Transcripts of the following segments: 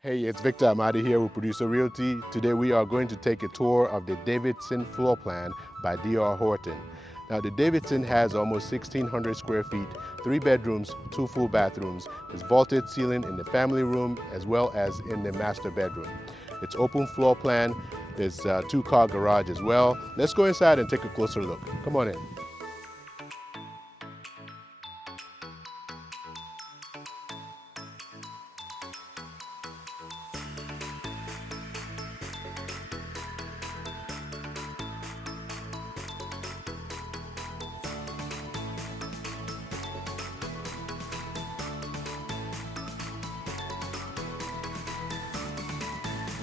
Hey, it's Victor Amadi here with Producer Realty. Today we are going to take a tour of the Davidson Floor Plan by DR Horton. Now the Davidson has almost 1,600 square feet, 3 bedrooms, 2 full bathrooms. There's vaulted ceiling in the family room as well as in the master bedroom. It's open floor plan. There's a 2-car garage as well. Let's go inside and take a closer look. Come on in.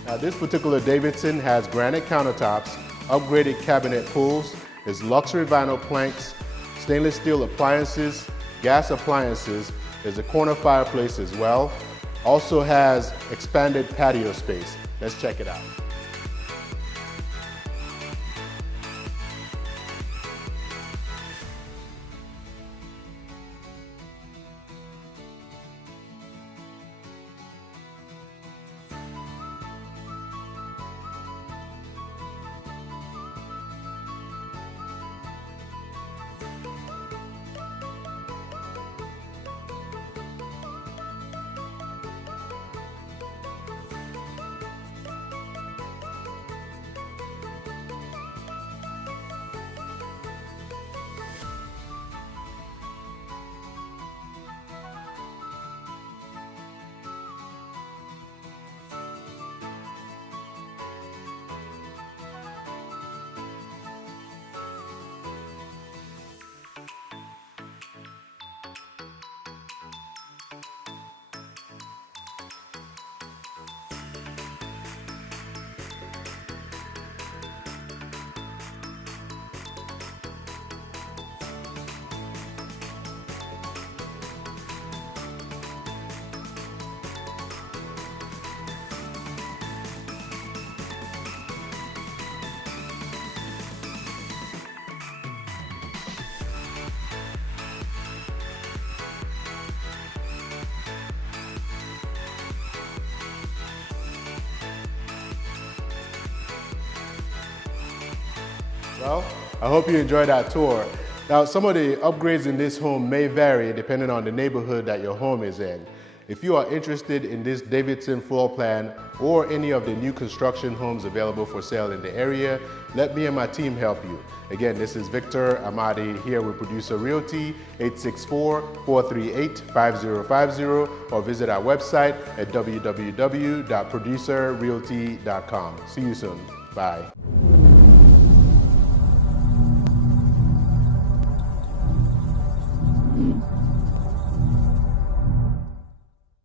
Now this particular Davidson has granite countertops, upgraded cabinet pulls, there's luxury vinyl planks, stainless steel appliances, gas appliances, there's a corner fireplace as well. Also has expanded patio space. Let's check it out. Well, I hope you enjoyed that tour. Now, some of the upgrades in this home may vary depending on the neighborhood that your home is in. If you are interested in this Davidson floor plan or any of the new construction homes available for sale in the area, let me and my team help you. Again, this is Victor Amadi here with Producer Realty, 864-438-5050, or visit our website at www.producerrealty.com. See you soon. Bye.